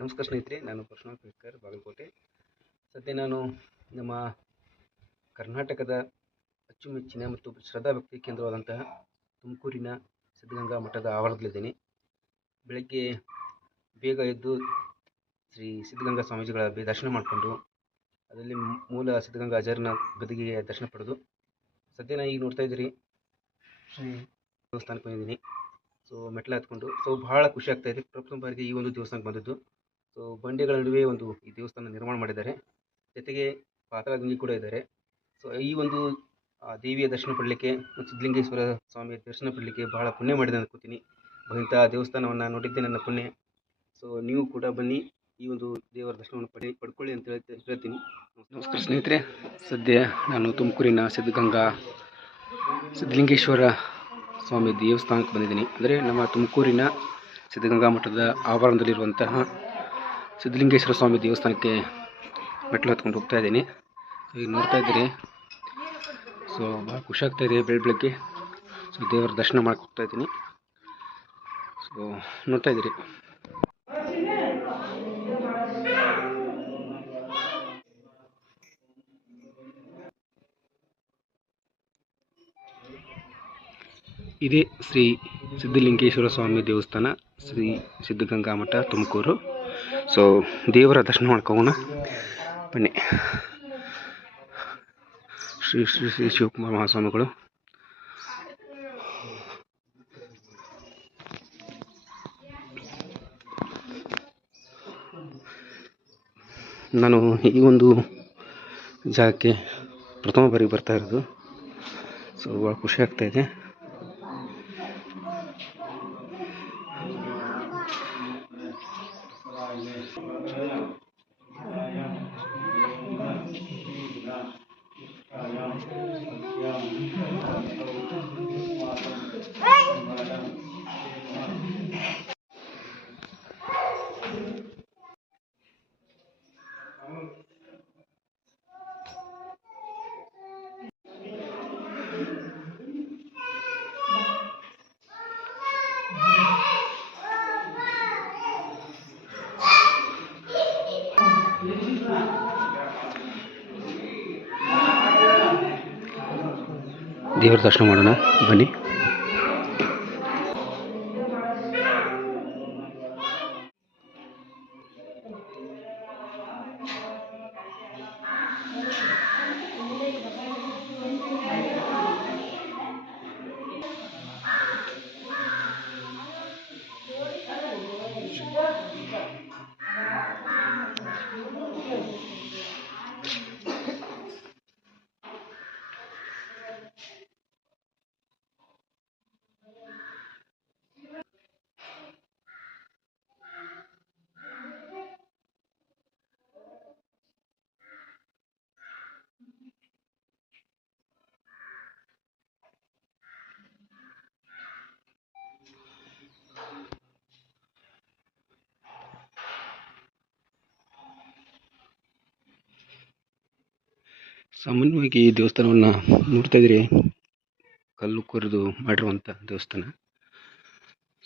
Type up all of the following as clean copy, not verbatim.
ನಮಸ್ಕಾರ ಸ್ನೇಹಿತರೆ, ನಾನು ಪರಶುರಾಮ್ ಪೇಡ್ಕರ್, ಬಾಗಲಕೋಟೆ. ಸದ್ಯ ನಾನು ನಮ್ಮ ಕರ್ನಾಟಕದ ಅಚ್ಚುಮೆಚ್ಚಿನ ಮತ್ತು ಶ್ರದ್ಧಾ ಭಕ್ತಿ ಕೇಂದ್ರವಾದಂತಹ ತುಮಕೂರಿನ ಸಿದ್ಧಗಂಗಾ ಮಠದ ಆವರಣದಲ್ಲಿದ್ದೀನಿ. ಬೆಳಗ್ಗೆ ಬೇಗ ಎದ್ದು ಶ್ರೀ ಸಿದ್ಧಗಂಗಾ ಸ್ವಾಮೀಜಿಗಳ ದರ್ಶನ ಮಾಡಿಕೊಂಡು ಅದರಲ್ಲಿ ಮೂಲ ಸಿದ್ಧಗಂಗಾ ಆಚಾರ್ಯನ ಗದಿಗೆಯ ದರ್ಶನ ಪಡೆದು ಸದ್ಯ ನಾನು ಈಗ ನೋಡ್ತಾ ಇದ್ದೀರಿ ಶ್ರೀ ದೇವಸ್ಥಾನಕ್ಕೆ ಬಂದಿದ್ದೀನಿ. ಸೊ ಮೆಟ್ಲು ಹತ್ಕೊಂಡು ಭಾಳ ಖುಷಿ ಆಗ್ತಾಯಿದೆ. ಪ್ರಥಮ ಬಾರಿಗೆ ಈ ಒಂದು ದೇವಸ್ಥಾನಕ್ಕೆ ಬಂದದ್ದು. ಸೊ ಬಂಡೆಗಳ ನಡುವೆ ಈ ದೇವಸ್ಥಾನ ನಿರ್ಮಾಣ ಮಾಡಿದ್ದಾರೆ. ಜೊತೆಗೆ ಪಾತಾಳಗಂಗೆ ಕೂಡ ಇದ್ದಾರೆ. ಸೊ ಈ ಒಂದು ದೇವಿಯ ದರ್ಶನ ಪಡಲಿಕ್ಕೆ ಮತ್ತು ಸಿದ್ಧಲಿಂಗೇಶ್ವರ ಸ್ವಾಮಿಯ ದರ್ಶನ ಪಡಲಿಕ್ಕೆ ಬಹಳ ಪುಣ್ಯ ಮಾಡಿದೆ ಅನ್ಕೋತೀನಿ. ಇಂಥ ದೇವಸ್ಥಾನವನ್ನು ನೋಡಿದ್ದೆ ನನ್ನ ಪುಣ್ಯ. ಸೊ ನೀವು ಕೂಡ ಬನ್ನಿ, ಈ ಒಂದು ದೇವರ ದರ್ಶನವನ್ನು ಪಡ್ಕೊಳ್ಳಿ ಅಂತ ಹೇಳ್ತೀನಿ. ನಮಸ್ಕಾರ ಸ್ನೇಹಿತರೆ, ಸದ್ಯ ನಾನು ತುಮಕೂರಿನ ಸಿದ್ಧಲಿಂಗೇಶ್ವರ ಸ್ವಾಮಿ ದೇವಸ್ಥಾನಕ್ಕೆ ಬಂದಿದ್ದೀನಿ. ಅಂದರೆ ನಮ್ಮ ತುಮಕೂರಿನ ಸಿದ್ಧಗಂಗಾ ಮಠದ ಆವರಣದಲ್ಲಿರುವಂತಹ ಸಿದ್ಧಲಿಂಗೇಶ್ವರ ಸ್ವಾಮಿ ದೇವಸ್ಥಾನಕ್ಕೆ ಮೆಟ್ಲು ಹತ್ಕೊಂಡು ಹೋಗ್ತಾ ಇದ್ದೀನಿ. ಈಗ ನೋಡ್ತಾ ಇದ್ದೀರಿ. ಸೊ ಭಾಳ ಖುಷಿ ಆಗ್ತಾಯಿದೆ ಬೆಳಗ್ಗೆ. ಸೊ ದೇವರ ದರ್ಶನ ಮಾಡಕ್ಕೆ ಹೋಗ್ತಾ ಇದ್ದೀನಿ. ಸೊ ನೋಡ್ತಾ ಇದ್ದೀರಿ. ಇದೇ ಶ್ರೀ ಸಿದ್ಧಲಿಂಗೇಶ್ವರ ಸ್ವಾಮಿ ದೇವಸ್ಥಾನ, ಶ್ರೀ ಸಿದ್ಧಗಂಗಾ ಮಠ, ತುಮಕೂರು. ಸೊ ದೇವರ ದರ್ಶನ ಮಾಡ್ಕೋಣ ಬನ್ನಿ. ಶ್ರೀ ಶ್ರೀ ಶ್ರೀ ಶಿವಕುಮಾರ ಮಹಾಸ್ವಾಮಿಗಳು. ನಾನು ಈ ಒಂದು ಜಾಗಕ್ಕೆ ಪ್ರಥಮ ಬಾರಿಗೆ ಬರ್ತಾ ಇರೋದು. ಸೊ ಭಾಳ ಖುಷಿ ಆಗ್ತಾಯಿದೆ. ದೇವರ ದರ್ಶನ ಮಾಡೋಣ ಬನ್ನಿ. ಸಾಮಾನ್ಯವಾಗಿ ಈ ದೇವಸ್ಥಾನವನ್ನು ನೋಡ್ತಾ ಇದ್ದೀರಿ, ಕಲ್ಲು ಕೊರೆದು ಮಾಡಿರುವಂಥ ದೇವಸ್ಥಾನ.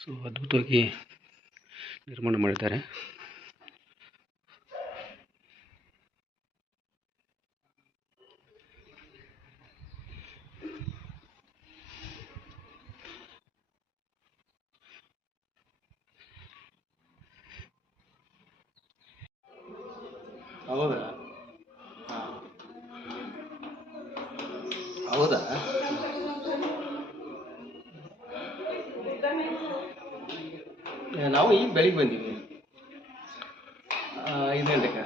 ಸೊ ಅದ್ಭುತವಾಗಿ ನಿರ್ಮಾಣ ಮಾಡಿದ್ದಾರೆ. ಹೌದಾ? ಹೌದಾ? ನಾವು ಈಗ ಬೆಳಿಗ್ಗೆ ಬಂದೀವಿ, 5 ಗಂಟೆಗೆ.